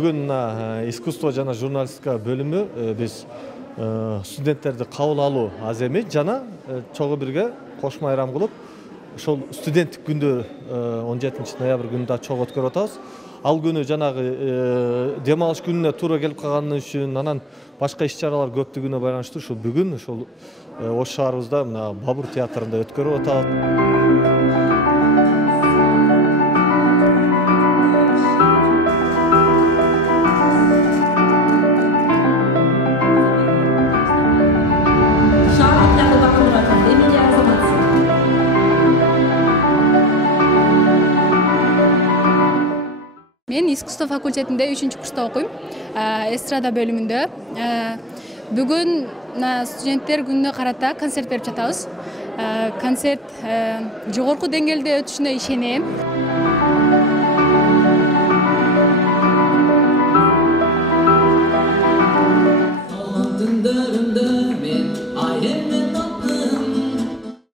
Бүгін искусство жана журналистика бөлімі біз студенттерді қабыл алу аз эмес, жана чогуу бирге кош майрам кылып, ошол студенттик күндө 17 ноябрь күнүндө чогуу өткөрүп атабыз. Ал күнү жанагы дем алыш күнүнө туура келип калганы үчүн, анан башка иш-чаралар көптүгүнө байланыштуу ушу бүгүн ошол Ош шаарыбызда мына Бабур театрында өткөрүп атабыз. Мен искусство факультетинде 3-курста окуйм, эстрада бөлүмүндө. Бүгүн студенттер күнүнө карата концерт берип жатабыз. Концерт жогорку деңгээлде өтүшүнө ишенем.